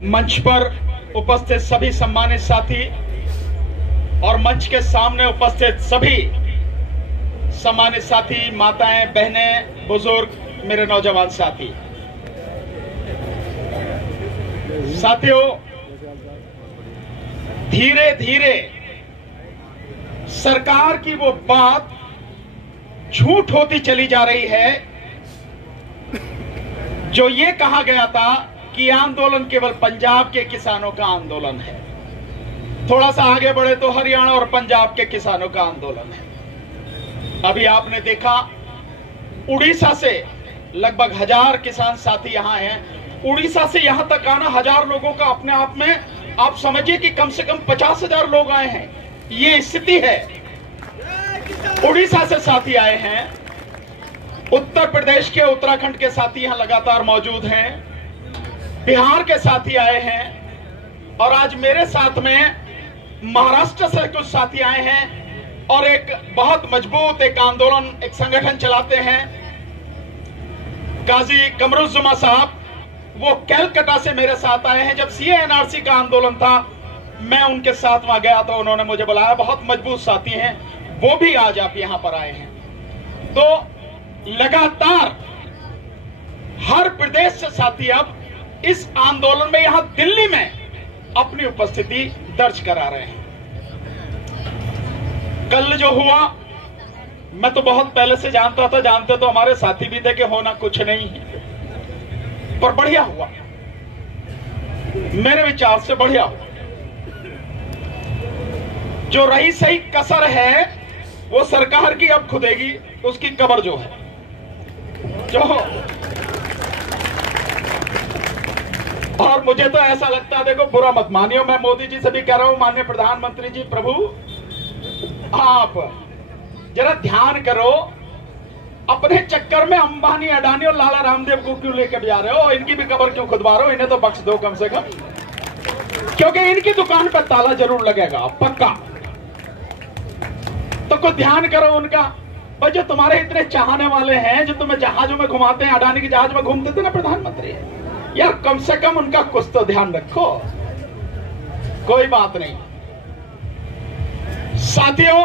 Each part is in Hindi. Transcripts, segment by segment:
मंच पर उपस्थित सभी सम्मानित साथी और मंच के सामने उपस्थित सभी सम्मानित साथी, माताएं, बहनें, बुजुर्ग, मेरे नौजवान साथियों, धीरे धीरे सरकार की वो बात झूठ होती चली जा रही है जो ये कहा गया था कि आंदोलन केवल पंजाब के किसानों का आंदोलन है। थोड़ा सा आगे बढ़े तो हरियाणा और पंजाब के किसानों का आंदोलन है। अभी आपने देखा उड़ीसा से लगभग 1000 किसान साथी यहां हैं। उड़ीसा से यहां तक आना 1000 लोगों का अपने आप में आप समझिए कि कम से कम 50,000 लोग आए हैं। ये स्थिति है। उड़ीसा से साथी आए हैं, उत्तर प्रदेश के, उत्तराखंड के साथी यहां लगातार मौजूद हैं, बिहार के साथी आए हैं और आज मेरे साथ में महाराष्ट्र से कुछ साथी आए हैं और एक बहुत मजबूत एक आंदोलन, एक संगठन चलाते हैं। काजी कमरुज्जमा साहब, वो कैलकाटा से मेरे साथ आए हैं। जब सीए एनआरसी का आंदोलन था, मैं उनके साथ वहां गया तो उन्होंने मुझे बुलाया। बहुत मजबूत साथी हैं, वो भी आज आप यहां पर आए हैं। तो लगातार हर प्रदेश से साथी अब इस आंदोलन में यहां दिल्ली में अपनी उपस्थिति दर्ज करा रहे हैं। कल जो हुआ, मैं तो बहुत पहले से जानता था, जानते तो हमारे साथी भी थे कि होना कुछ नहीं है, पर बढ़िया हुआ, मेरे विचार से बढ़िया हुआ। जो रही सही कसर है वो सरकार की अब खुदेगी, उसकी कब्र जो है, जो और मुझे तो ऐसा लगता है, देखो बुरा मत मानियो, मैं मोदी जी से भी कह रहा हूं, माननीय प्रधानमंत्री जी, प्रभु आप जरा ध्यान करो, अपने चक्कर में अंबानी, अडानी और लाला रामदेव को क्यों लेकर जा रहे हो? इनकी भी कब्र क्यों खुदवा रहे हो? इन्हें तो बख्श दो कम से कम, क्योंकि इनकी दुकान पर ताला जरूर लगेगा पक्का। तो कुछ ध्यान करो उनका। भाई जो तुम्हारे इतने चाहने वाले हैं, जो तुम्हें जहाजों में घुमाते हैं, अडानी के जहाज में घूमते थे ना प्रधानमंत्री, यार कम से कम उनका कुछ तो ध्यान रखो। कोई बात नहीं साथियों,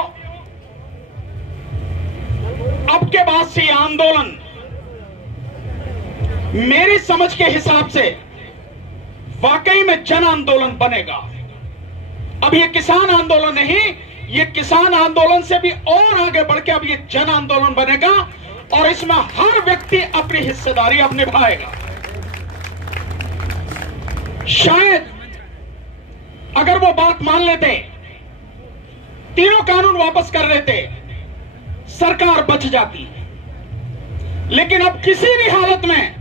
अब के बाद से आंदोलन मेरी समझ के हिसाब से वाकई में जन आंदोलन बनेगा। अब ये किसान आंदोलन नहीं, ये किसान आंदोलन से भी और आगे बढ़ के अब ये जन आंदोलन बनेगा और इसमें हर व्यक्ति अपनी हिस्सेदारी अब निभाएगा। शायद अगर वो बात मान लेते, तीनों कानून वापस कर लेते, सरकार बच जाती, लेकिन अब किसी भी हालत में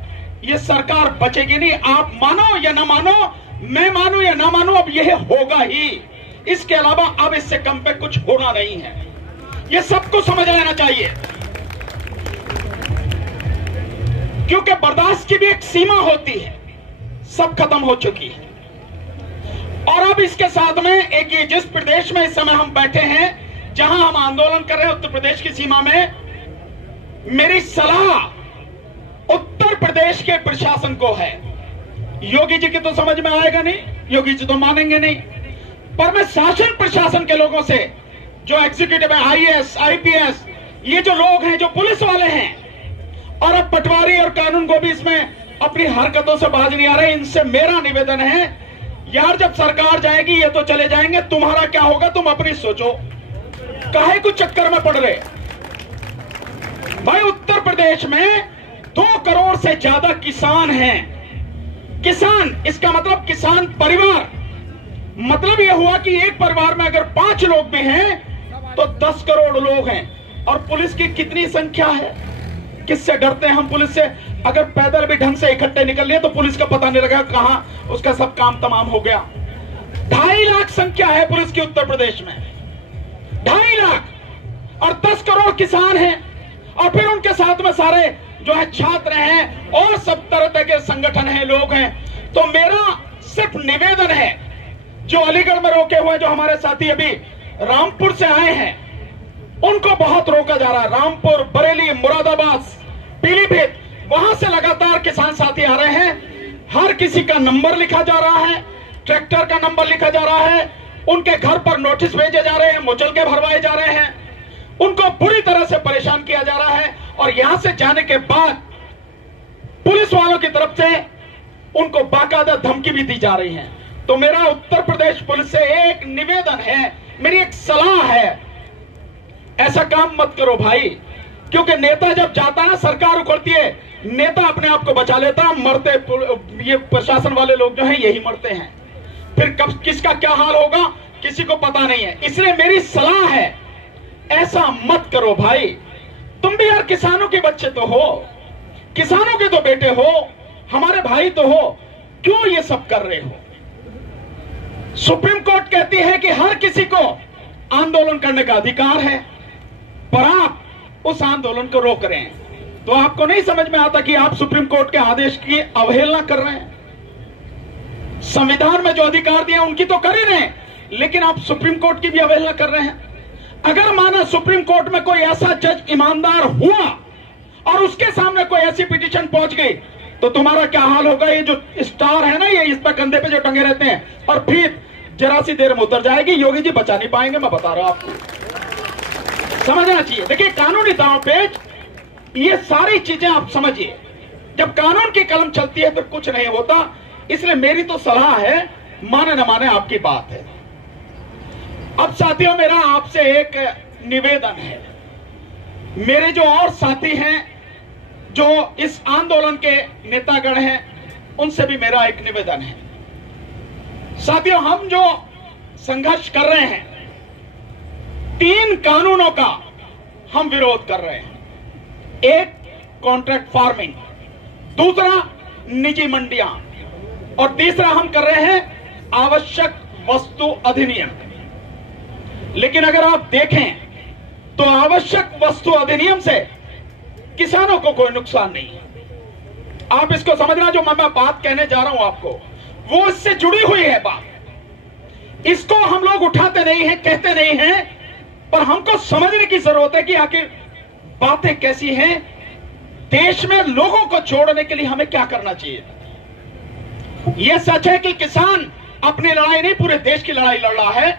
ये सरकार बचेगी नहीं। आप मानो या ना मानो, मैं मानूं या ना मानूं, अब यह होगा ही। इसके अलावा अब इससे कम पे कुछ होना नहीं है। ये सबको समझ लेना चाहिए, क्योंकि बर्दाश्त की भी एक सीमा होती है। सब खत्म हो चुकी है। और अब इसके साथ में एक, ये जिस प्रदेश में इस समय हम बैठे हैं, जहां हम आंदोलन कर रहे हैं, उत्तर प्रदेश की सीमा में, मेरी सलाह उत्तर प्रदेश के प्रशासन को है। योगी जी की तो समझ में आएगा नहीं, योगी जी तो मानेंगे नहीं, पर मैं शासन प्रशासन के लोगों से, जो एग्जीक्यूटिव है, आईएएस, आईपीएस, ये जो लोग हैं, जो पुलिस वाले हैं, और अब पटवारी और कानून को भी इसमें अपनी हरकतों से बाज नहीं आ रहे, इनसे मेरा निवेदन है, यार जब सरकार जाएगी ये तो चले जाएंगे, तुम्हारा क्या होगा तुम अपनी सोचो। काहे को चक्कर में पड़ रहे? भाई उत्तर प्रदेश में 2 करोड़ से ज्यादा किसान हैं। किसान, इसका मतलब किसान परिवार, मतलब यह हुआ कि एक परिवार में अगर 5 लोग भी हैं तो 10 करोड़ लोग हैं। और पुलिस की कितनी संख्या है? किससे डरते हैं हम पुलिस से? अगर पैदल भी ढंग से इकट्ठे निकल लिए तो पुलिस का पता नहीं लगा कहां उसका सब काम तमाम हो गया। 2.5 लाख संख्या है पुलिस की उत्तर प्रदेश में, 2.5 लाख, और 10 करोड़ किसान हैं, और फिर उनके साथ में सारे जो है छात्र हैं और सब तरह के संगठन हैं, लोग हैं। तो मेरा सिर्फ निवेदन है, जो अलीगढ़ में रोके हुए, जो हमारे साथी अभी रामपुर से आए हैं, उनको बहुत रोका जा रहा है। रामपुर, बरेली, मुरादाबाद, पीलीभीत, वहां से लगातार किसान साथी आ रहे हैं। हर किसी का नंबर लिखा जा रहा है, ट्रैक्टर का नंबर लिखा जा रहा है, उनके घर पर नोटिस भेजे जा रहे हैं, मुचलके भरवाए जा रहे हैं, उनको बुरी तरह से परेशान किया जा रहा है। और यहां से जाने के बाद पुलिस वालों की तरफ से उनको बाकायदा धमकी भी दी जा रही है। तो मेरा उत्तर प्रदेश पुलिस से एक निवेदन है, मेरी एक सलाह है, ऐसा काम मत करो भाई। क्योंकि नेता जब जाता है सरकार उखड़ती है, नेता अपने आप को बचा लेता है, मरते ये प्रशासन वाले लोग जो हैं यही मरते हैं। फिर कब किसका क्या हाल होगा किसी को पता नहीं है। इसलिए मेरी सलाह है, ऐसा मत करो भाई। तुम भी यार किसानों के बच्चे तो हो, किसानों के तो बेटे हो, हमारे भाई तो हो, क्यों ये सब कर रहे हो? सुप्रीम कोर्ट कहती है कि हर किसी को आंदोलन करने का अधिकार है, पर आप उस आंदोलन को रोक रहे हैं। तो आपको नहीं समझ में आता कि आप सुप्रीम कोर्ट के आदेश की अवहेलना कर रहे हैं। संविधान में जो अधिकार दिए उनकी तो कर ही रहे हैं, लेकिन आप सुप्रीम कोर्ट की भी अवहेलना कर रहे हैं। अगर माना सुप्रीम कोर्ट में कोई ऐसा जज ईमानदार हुआ और उसके सामने कोई ऐसी पिटीशन पहुंच गई, तो तुम्हारा क्या हाल होगा? ये जो स्टार है ना, ये इस पर कंधे पे जो टंगे रहते हैं, और फिर जरा सी देर में उतर जाएगी। योगी जी बचा नहीं पाएंगे, मैं बता रहा हूं आपको। समझना चाहिए। देखिए, कानूनी दांव-पेच, ये सारी चीजें आप समझिए। जब कानून की कलम चलती है फिर कुछ नहीं होता। इसलिए मेरी तो सलाह है, माने न माने आपकी बात है। अब साथियों, मेरा आपसे एक निवेदन है। मेरे जो और साथी हैं जो इस आंदोलन के नेतागण हैं, उनसे भी मेरा एक निवेदन है। साथियों, हम जो संघर्ष कर रहे हैं, 3 कानूनों का हम विरोध कर रहे हैं। एक, कॉन्ट्रैक्ट फार्मिंग, दूसरा निजी मंडियां, और तीसरा हम कर रहे हैं आवश्यक वस्तु अधिनियम। लेकिन अगर आप देखें तो आवश्यक वस्तु अधिनियम से किसानों को कोई नुकसान नहीं है। आप इसको समझना, जो मैं बात कहने जा रहा हूं आपको, वो इससे जुड़ी हुई है बात। इसको हम लोग उठाते नहीं हैं, कहते नहीं हैं, पर हमको समझने की जरूरत है कि आखिर बातें कैसी हैं। देश में लोगों को जोड़ने के लिए हमें क्या करना चाहिए। यह सच है कि किसान अपनी लड़ाई नहीं, पूरे देश की लड़ाई लड़ रहा है।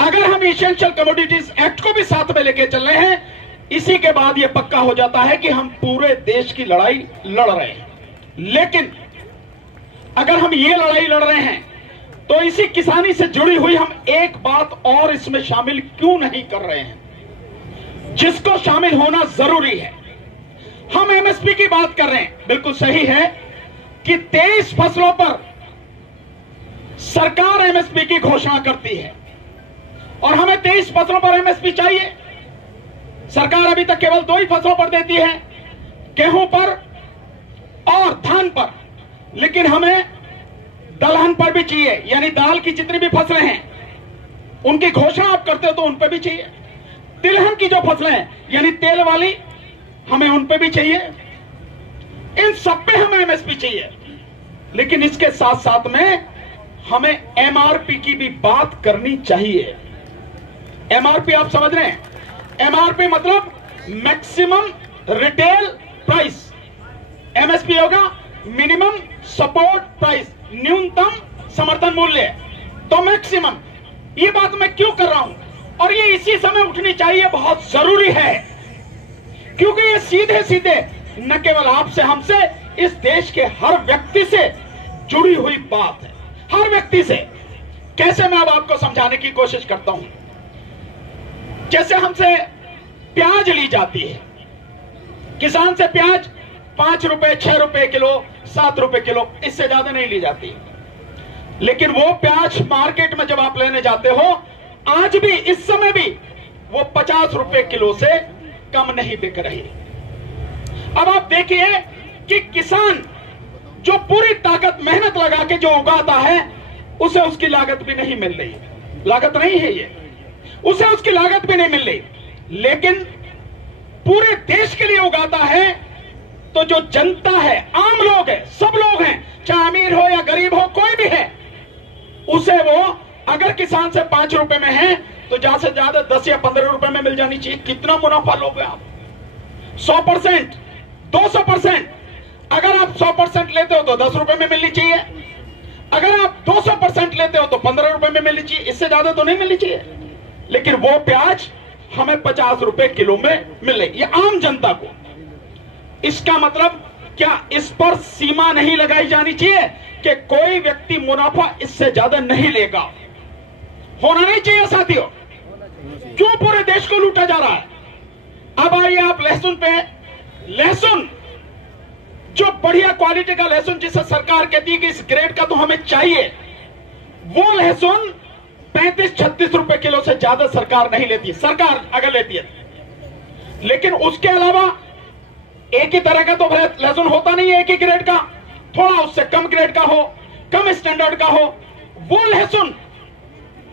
अगर हम एसेंशियल कमोडिटीज एक्ट को भी साथ में लेके चल रहे हैं, इसी के बाद यह पक्का हो जाता है कि हम पूरे देश की लड़ाई लड़ रहे हैं। लेकिन अगर हम ये लड़ाई लड़ रहे हैं तो इसी किसानी से जुड़ी हुई हम एक बात और इसमें शामिल क्यों नहीं कर रहे हैं, जिसको शामिल होना जरूरी है। हम एमएसपी की बात कर रहे हैं, बिल्कुल सही है कि 23 फसलों पर सरकार एमएसपी की घोषणा करती है और हमें 23 फसलों पर एमएसपी चाहिए। सरकार अभी तक केवल 2 ही फसलों पर देती है, गेहूं पर और धान पर, लेकिन हमें दलहन पर भी चाहिए, यानी दाल की जितनी भी फसलें हैं उनकी घोषणा आप करते हो तो उन पर भी चाहिए। तिलहन की जो फसलें हैं यानी तेल वाली, हमें उन पर भी चाहिए। इन सब पे हमें एमएसपी चाहिए, लेकिन इसके साथ साथ में हमें एमआरपी की भी बात करनी चाहिए। एमआरपी आप समझ रहे हैं? एमआरपी मतलब मैक्सिमम रिटेल प्राइस, एमएसपी होगा मिनिमम सपोर्ट प्राइस, न्यूनतम समर्थन मूल्य। तो मैक्सिमम, ये बात मैं क्यों कर रहा हूं, और ये इसी समय उठनी चाहिए, बहुत जरूरी है, क्योंकि ये सीधे सीधे न केवल आपसे, हमसे, इस देश के हर व्यक्ति से जुड़ी हुई बात है। हर व्यक्ति से। कैसे, मैं अब आपको समझाने की कोशिश करता हूं। जैसे हमसे प्याज ली जाती है, किसान से प्याज 5 रुपए, 6 रुपए किलो, 7 रुपए किलो, इससे ज्यादा नहीं ली जाती। लेकिन वो प्याज मार्केट में जब आप लेने जाते हो, आज भी, इस समय भी वो 50 रुपए किलो से कम नहीं बिक रही। अब आप देखिए कि किसान जो पूरी ताकत मेहनत लगा के जो उगाता है, उसे उसकी लागत भी नहीं मिल रही। लागत नहीं है ये, उसे उसकी लागत भी नहीं मिल रही। लेकिन पूरे देश के लिए उगाता है, तो जो जनता है, आम लोग है, सब लोग हैं, चाहे अमीर हो या गरीब हो, कोई भी है, उसे वो अगर किसान से 5 रुपए में है तो ज्यादा से ज्यादा 10 या 15 रुपए में मिल जानी चाहिए। कितना मुनाफा लोगे आप? 100%, 200%। अगर आप 100% लेते हो तो 10 रुपए में मिलनी चाहिए, अगर आप 200% लेते हो तो 15 रुपए में मिलनी चाहिए, इससे ज्यादा तो नहीं मिलनी चाहिए। लेकिन वो प्याज हमें 50 रुपए किलो में मिले, ये आम जनता को। इसका मतलब क्या इस पर सीमा नहीं लगाई जानी चाहिए कि कोई व्यक्ति मुनाफा इससे ज्यादा नहीं लेगा? होना नहीं चाहिए साथियों। क्यों पूरे देश को लूटा जा रहा है? अब आइए आप लहसुन पे। लहसुन जो बढ़िया क्वालिटी का लहसुन जिसे सरकार कहती है कि इस ग्रेड का तो हमें चाहिए, वो लहसुन 35-36 रुपए किलो से ज्यादा सरकार नहीं लेती है, सरकार अगर लेती है। लेकिन उसके अलावा एक ही तरह का तो लहसुन होता नहीं है, एक ही ग्रेड का, थोड़ा उससे कम ग्रेड का हो, कम स्टैंडर्ड का हो, वो लहसुन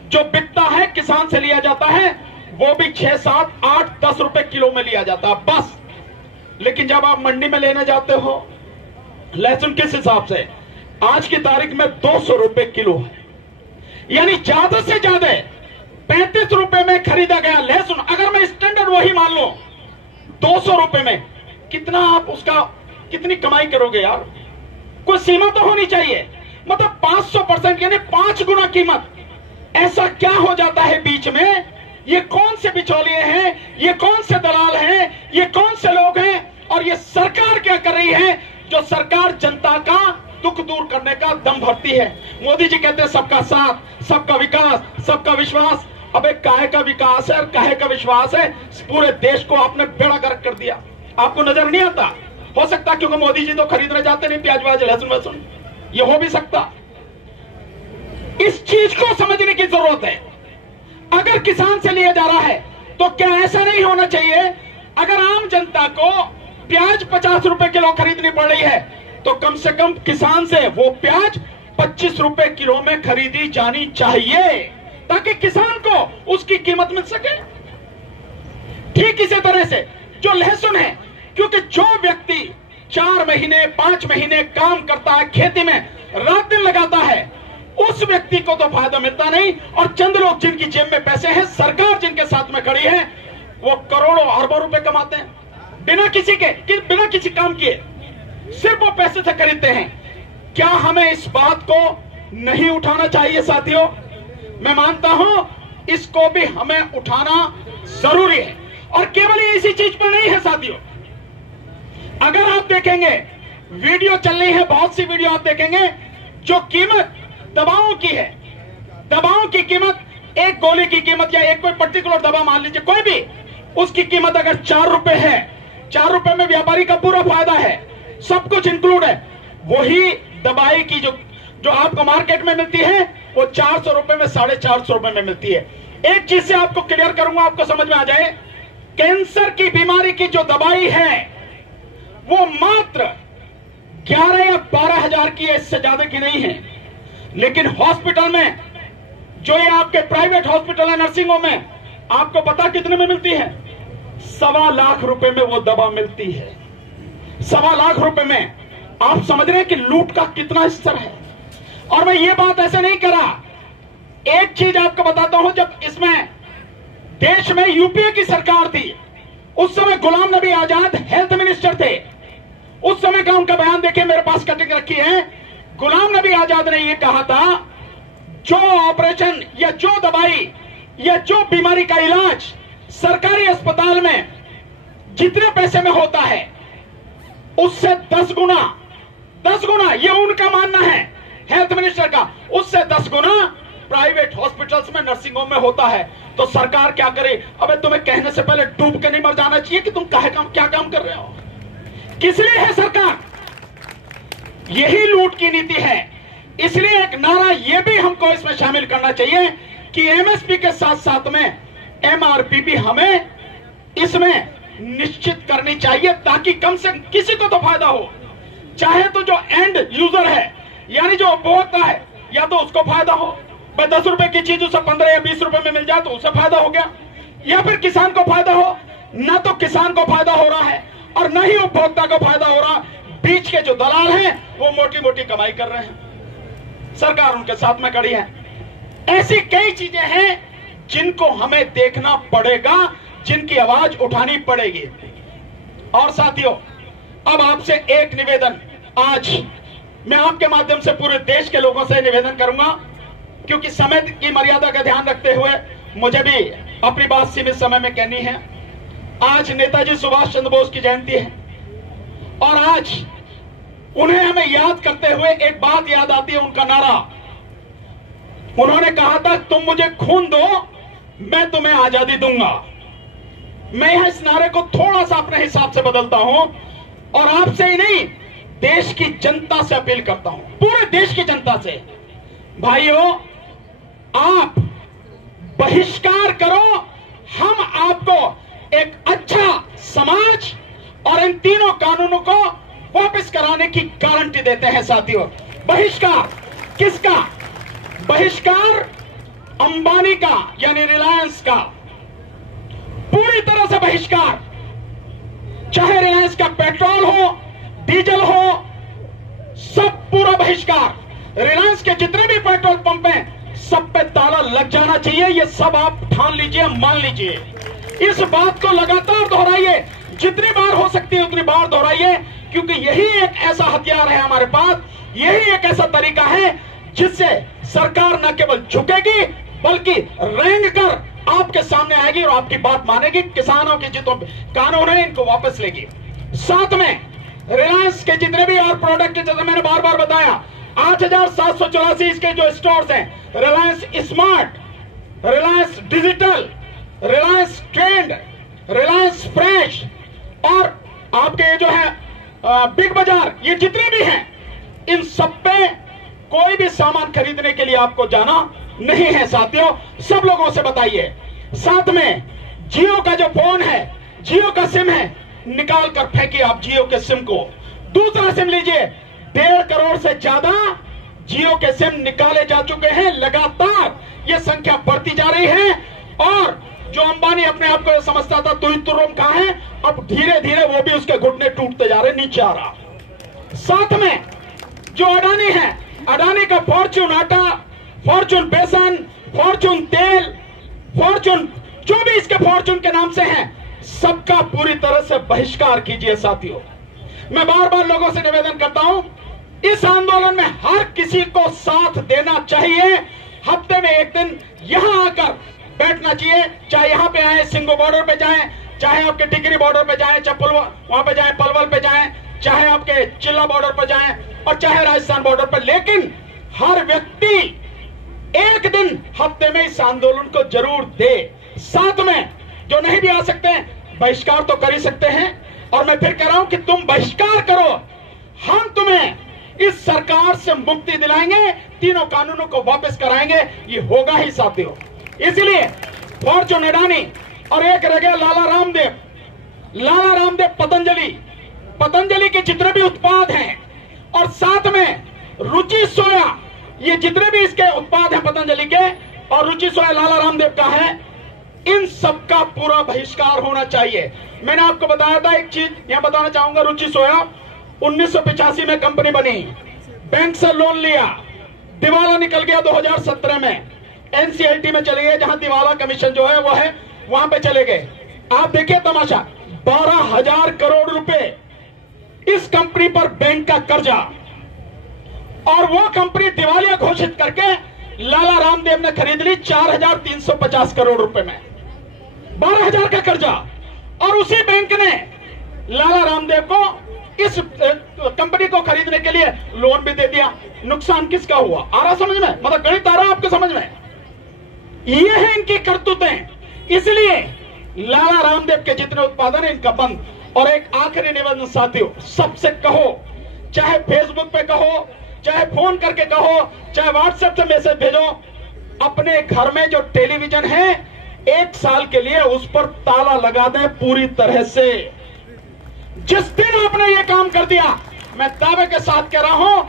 जो बिकता है किसान से लिया जाता है, वो भी 6, 7, 8, 10 रुपए किलो में लिया जाता है बस। लेकिन जब आप मंडी में लेने जाते हो लहसुन किस हिसाब से, आज की तारीख में 200 रुपए किलो है, यानी ज्यादा से ज्यादा 35 रुपए में खरीदा गया लहसुन, अगर मैं स्टैंडर्ड वही मान लो 200 रुपए में, कितना आप उसका कितनी कमाई करोगे यार? कोई सीमा तो होनी चाहिए। मतलब 500% यानी 5 गुना कीमत। ऐसा क्या हो जाता है बीच में? ये कौन से बिचौलिए हैं, ये कौन से दलाल हैं, ये कौन से लोग हैं, और ये सरकार क्या कर रही है? जो सरकार जनता का दुख दूर करने का दम भरती है। मोदी जी कहते हैं सबका साथ, सबका विकास, सबका विश्वास। अबे काहे का विकास है और काहे का विश्वास है? पूरे देश को आपने बेड़ा गर्क कर दिया, आपको नजर नहीं आता? हो सकता क्योंकि मोदी जी तो खरीदने जाते नहीं प्याज व्याज लहसुन वहसुन, ये हो भी सकता। इस चीज को समझने की जरूरत है। अगर किसान से लिया जा रहा है तो क्या ऐसा नहीं होना चाहिए? अगर आम जनता को प्याज 50 रुपए किलो खरीदनी पड़ रही है तो कम से कम किसान से वो प्याज 25 रुपए किलो में खरीदी जानी चाहिए, ताकि किसान को उसकी कीमत मिल सके। ठीक इसी तरह से जो लहसुन है, क्योंकि जो व्यक्ति 4 महीने 5 महीने काम करता है खेती में, रात दिन लगाता है, उस व्यक्ति को तो फायदा मिलता नहीं। और चंद लोग जिनकी जेब में पैसे हैं, सरकार जिनके साथ में खड़ी है, वो करोड़ों अरबों रुपए कमाते हैं बिना किसी काम किए, सिर्फ वो पैसे से खरीदते हैं। क्या हमें इस बात को नहीं उठाना चाहिए साथियों? मैं मानता हूं इसको भी हमें उठाना जरूरी है। और केवल ये इसी चीज पर नहीं है साथियों। अगर आप देखेंगे वीडियो चल रही है, बहुत सी वीडियो आप देखेंगे, जो कीमत दवाओं की है, दवाओं की कीमत, एक गोली की कीमत या एक कोई पर्टिकुलर दवा मान लीजिए कोई भी, उसकी कीमत अगर 4 रुपए है, 4 रुपए में व्यापारी का पूरा फायदा है, सब कुछ इंक्लूड है। वही दवाई की जो आपको मार्केट में मिलती है वो 400 रुपए में 450 रुपए में मिलती है। एक चीज से आपको क्लियर करूंगा, आपको समझ में आ जाए, कैंसर की बीमारी की जो दवाई है वो मात्र 11 या 12 हजार की है, इससे ज्यादा की नहीं है। लेकिन हॉस्पिटल में, जो ये आपके प्राइवेट हॉस्पिटल है, नर्सिंग होम में, आपको पता कितने में मिलती है? 1.25 लाख रुपए में वो दवा मिलती है। 1.25 लाख रुपए में। आप समझ रहे हैं कि लूट का कितना स्तर है। और मैं ये बात ऐसे नहीं कर रहा, एक चीज आपको बताता हूं, जब इसमें देश में यूपीए की सरकार थी, उस समय गुलाम नबी आजाद हेल्थ मिनिस्टर थे। उस समय का उनका बयान देखिए, मेरे पास कटिंग रखी है। गुलाम नबी आजाद ने यह कहा था, जो ऑपरेशन या जो दवाई या जो बीमारी का इलाज सरकारी अस्पताल में जितने पैसे में होता है उससे 10 गुना, यह उनका मानना है हेल्थ मिनिस्टर का, उससे 10 गुना प्राइवेट हॉस्पिटल्स में, नर्सिंग होम में होता है। तो सरकार क्या करे? अबे तुम्हें कहने से पहले डूब के नहीं मर जाना चाहिए कि तुम क्या काम कर रहे हो? किस लिए है सरकार? यही लूट की नीति है। इसलिए एक नारा यह भी हमको इसमें शामिल करना चाहिए कि एमएसपी के साथ साथ में एमआरपी भी हमें इसमें निश्चित करनी चाहिए, ताकि कम से कम किसी को तो फायदा हो। चाहे तो जो एंड यूजर है, यानी जो उपभोक्ता है, या तो उसको फायदा हो, भाई 10 रुपए की चीज उसे 15 या 20 रुपए में मिल जाए तो उसे फायदा हो गया, या फिर किसान को फायदा हो। ना तो किसान को फायदा हो रहा है और न ही उपभोक्ता को फायदा हो रहा। बीच के जो दलाल हैं वो मोटी मोटी कमाई कर रहे हैं, सरकार उनके साथ में खड़ी है। ऐसी कई चीजें हैं जिनको हमें देखना पड़ेगा, जिनकी आवाज उठानी पड़ेगी। और साथियों, अब आपसे एक निवेदन आज मैं आपके माध्यम से पूरे देश के लोगों से निवेदन करूंगा, क्योंकि समय की मर्यादा का ध्यान रखते हुए मुझे भी अपनी बात सीमित समय में कहनी है। आज नेताजी सुभाष चंद्र बोस की जयंती है और आज उन्हें हमें याद करते हुए एक बात याद आती है, उनका नारा। उन्होंने कहा था, तुम मुझे खून दो, मैं तुम्हें आजादी दूंगा। मैं यह इस नारे को थोड़ा सा अपने हिसाब से बदलता हूं और आपसे ही नहीं, देश की जनता से अपील करता हूं, पूरे देश की जनता से, भाइयों आप बहिष्कार करो, हम आपको एक अच्छा समाज और इन तीनों कानूनों को वापस कराने की गारंटी देते हैं। साथियों, बहिष्कार किसका? बहिष्कार अंबानी का, यानी रिलायंस का, पूरी तरह से बहिष्कार। चाहे रिलायंस का पेट्रोल हो, डीजल हो, सब पूरा बहिष्कार। रिलायंस के जितने भी पेट्रोल पंप हैं, सब पे ताला लग जाना चाहिए। ये सब आप ठान लीजिए, मान लीजिए। इस बात को लगातार दोहराइए, जितनी बार हो सकती है उतनी बार दोहराइए, क्योंकि यही एक ऐसा हथियार है हमारे पास, यही एक ऐसा तरीका है जिससे सरकार न केवल झुकेगी बल्कि रेंग कर आपके सामने आएगी और आपकी बात मानेगी। किसानों के जितने कानून है इनको वापस लेगी। साथ में रिलायंस के जितने भी और प्रोडक्ट, जैसे मैंने बार बार बताया, 8,784 इसके जो स्टोर्स हैं, Reliance smart, Reliance digital, Reliance trend, Reliance fresh और आपके जो है बिग बाजार, ये जितने भी हैं, इन सब पे कोई भी सामान खरीदने के लिए आपको जाना नहीं है। साथियों, सब लोगों से बताइए। साथ में जियो का जो फोन है, जियो का सिम है, निकाल कर फेंकिए आप जियो के सिम को, दूसरा सिम लीजिए। 1.5 करोड़ से ज्यादा जियो के सिम निकाले जा चुके हैं। लगातार ये संख्या बढ़ती जा रही है और जो अंबानी अपने आप को समझता था तुम कहां है, अब धीरे धीरे वो भी उसके घुटने टूटते जा रहे, नीचे आ रहा। साथ में जो अडानी है, अडानी का फॉर्च्यून आटा, फॉर्च्यून बेसन, फॉर्च्यून तेल, फॉर्च्यून जो भी इसके फॉर्च्यून के नाम से हैं, सबका पूरी तरह से बहिष्कार कीजिए। साथियों, मैं बार बार लोगों से निवेदन करता हूं, इस आंदोलन में हर किसी को साथ देना चाहिए। हफ्ते में एक दिन यहां आकर बैठना चाहिए, चाहे यहां पे आए, सिंगो बॉर्डर पे जाएं, चाहे आपके टिकरी बॉर्डर पे जाएं, चाहे वहां पे जाएं, पलवल पे जाएं, चाहे आपके चिल्ला बॉर्डर पे जाएं और चाहे राजस्थान बॉर्डर पर, लेकिन हर व्यक्ति एक दिन हफ्ते में इस आंदोलन को जरूर दे। साथ में जो नहीं भी आ सकते हैं, बहिष्कार तो कर ही सकते हैं। और मैं फिर कह रहा हूं कि तुम बहिष्कार करो, हम तुम्हें इस सरकार से मुक्ति दिलाएंगे, तीनों कानूनों को वापस कराएंगे, ये होगा ही साथियों। इसलिए फॉर्च्यून अडानी और एक रह गया लाला रामदेव, लाला रामदेव पतंजलि के जितने भी उत्पाद हैं और साथ में रुचि सोया, ये जितने भी इसके उत्पाद हैं पतंजलि के और रुचि सोया लाला रामदेव का है, इन सब का पूरा बहिष्कार होना चाहिए। मैंने आपको बताया था एक चीज यहां बताना चाहूंगा। रुचि सोया 1985 में कंपनी बनी, बैंक से लोन लिया, दिवाला निकल गया 2017 में, एनसीएलटी में चले गए, जहां दिवाला कमीशन जो है वो है, वहां पे चले गए। आप देखिए तमाशा, 12,000 करोड़ रुपए इस कंपनी पर बैंक का कर्जा, और वो कंपनी दिवालिया घोषित करके लाला रामदेव ने खरीद ली 4,350 करोड़ रुपए में, 12,000 का कर्जा। और उसी बैंक ने लाला रामदेव को इस कंपनी को खरीदने के लिए लोन भी दे दिया। नुकसान किसका हुआ? आ रहा समझ में? मतलब गणित आ रहा आपके समझ में? ये है इनकी करतूतें। इसलिए लाला रामदेव के जितने उत्पादन है इनका बंद। और एक आखिरी निवेदन साथियों, सबसे कहो, चाहे फेसबुक पे कहो, चाहे फोन करके कहो, चाहे व्हाट्सएप से मैसेज भेजो, अपने घर में जो टेलीविजन है 1 साल के लिए उस पर ताला लगा दें पूरी तरह से। जिस दिन आपने ये काम कर दिया, मैं दावे के साथ कह रहा हूं,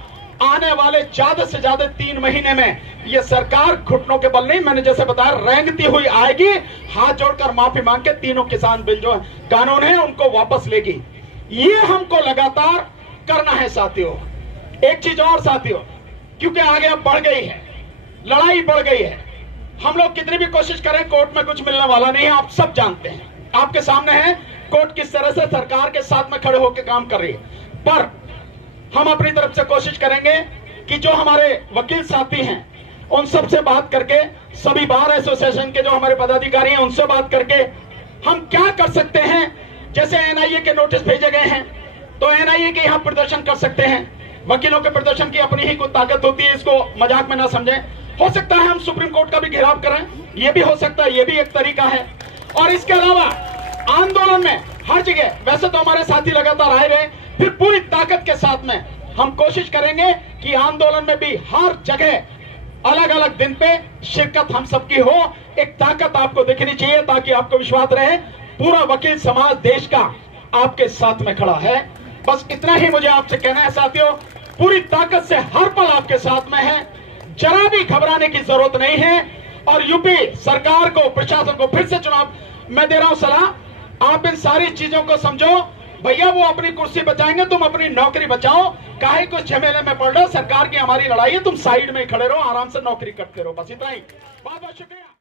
आने वाले ज्यादा से ज्यादा 3 महीने में ये सरकार घुटनों के बल नहीं, मैंने जैसे बताया, रेंगती हुई आएगी, हाथ जोड़कर माफी मांग के तीनों किसान बिल जो कानून है उनको वापस लेगी। ये हमको लगातार करना है साथियों। एक चीज और साथियों, क्योंकि आगे अब बढ़ गई है, लड़ाई बढ़ गई है, हम लोग कितनी भी कोशिश करें कोर्ट में कुछ मिलने वाला नहीं है, आप सब जानते हैं। आपके सामने है कोर्ट किस तरह से सरकार के साथ में खड़े होकर काम कर रही है, पर हम अपनी तरफ से कोशिश करेंगे कि जो हमारे वकील साथी हैं उन सब से बात करके, सभी बार एसोसिएशन के जो हमारे पदाधिकारी हैं उनसे बात करके हम क्या कर सकते हैं। जैसे एनआईए के नोटिस भेजे गए हैं तो एनआईए के यहां प्रदर्शन कर सकते हैं। वकीलों के प्रदर्शन की अपनी ही कुछ ताकत होती है, इसको मजाक में ना समझें। हो सकता है हम सुप्रीम कोर्ट का भी घेराव करें, यह भी हो सकता है, यह भी एक तरीका है। और इसके अलावा आंदोलन में हर जगह, वैसे तो हमारे साथी लगातार आए रहे, फिर पूरी ताकत के साथ में हम कोशिश करेंगे कि आंदोलन में भी हर जगह अलग अलग दिन पे शिरकत हम सबकी हो। एक ताकत आपको दिखनी चाहिए ताकि आपको विश्वास रहे पूरा वकील समाज देश का आपके साथ में खड़ा है। बस इतना ही मुझे आपसे कहना है साथियों, पूरी ताकत से हर पल आपके साथ में है, जरा भी घबराने की जरूरत नहीं है। और यूपी सरकार को, प्रशासन को फिर से चुनाव मैं दे रहा हूं सलाह, आप इन सारी चीजों को समझो। भैया वो अपनी कुर्सी बचाएंगे, तुम अपनी नौकरी बचाओ, काहे कुछ झमेले में पड़ रहे हो। सरकार की हमारी लड़ाई है, तुम साइड में खड़े रहो, आराम से नौकरी करते रहो। बस इतना ही। बहुत बहुत शुक्रिया।